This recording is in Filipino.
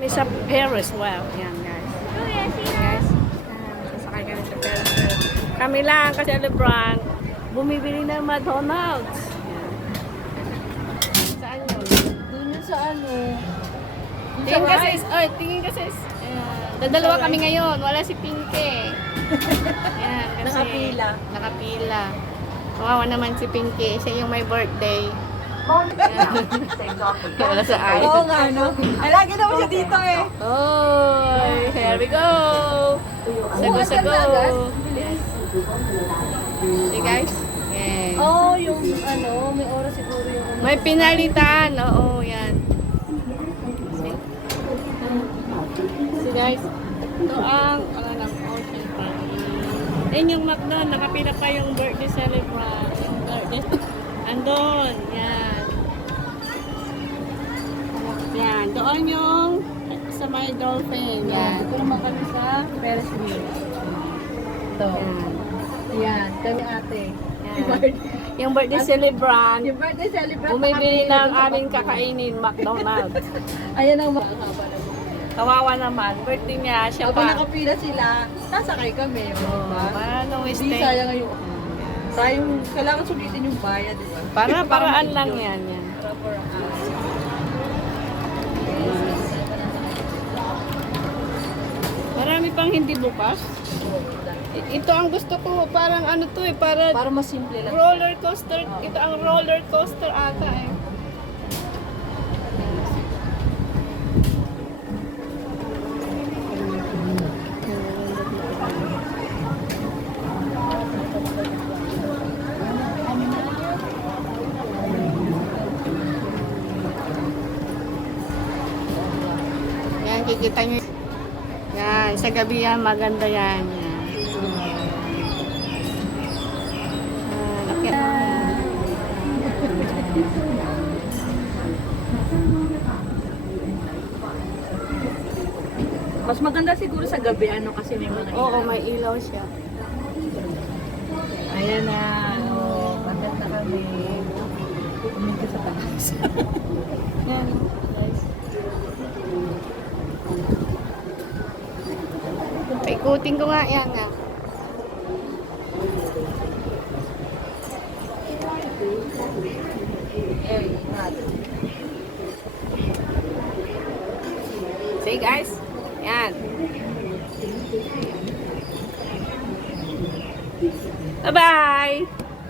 May sa Paris. Wow. Yan, guys. Guys. Sasakay kami sa Paris. Kami lang ka-celebrant. Bumibili ng McDonald's. Yan. Saan yun? Doon yun sa ano. Tingin kasi. Oh, tingin kasi. Dadalawa kami ngayon. Wala si Pinky. Yan. Kasi Nakapila. Nakapila. Kawawa naman si Pinky. Siya yung may birthday. Wala sa ay. Oo nga, no? Ay, lagi naman siya dito eh. Oh, here we go. Sago-sago. Yes. See guys? Yeah. Oo, yung ano, may oras siguro yung ano. May pinalitan. Oo, yan. See? See guys? Ito ang, Ocean Park. Yan yung McDo. Nakapila pa yung birthday celebrant. Yung birthday. Andun. Yan. Yan. Doon yung sa may dolphin. Yan. Ito naman kami sa Ferris wheel. Ito. Yan. Ayan, kami ate. Yan. Yung birthday celebrant. Yung birthday celebrant. Bumibili ng aming kakainin, McDonald's. Ayan ang makakaba na mo. Kawawa naman. Birthday niya, siya Habang pa. nakapila sila, sasakay kami. Diba? Paano Hindi stay? sayang yung sayang, kailangan sulitin yung bayad, di ba? Para-paraan lang yan. Yan. Marami pang hindi bukas. Ito ang gusto ko, parang ano to eh, para Mas simple lang. roller coaster. Ito ang roller coaster ata eh. Yan, kikita nyo. Yan, sa gabi yan, maganda yan. Yan. Laki. Mas maganda siguro sa gabi, ano, kasi may mga Oo, may ilaw siya. Ayan na. Oh, pagat na kami. Umito sa taas. Yan, guys. Paikutin ko nga yan nga. See guys? Yan. Bye-bye!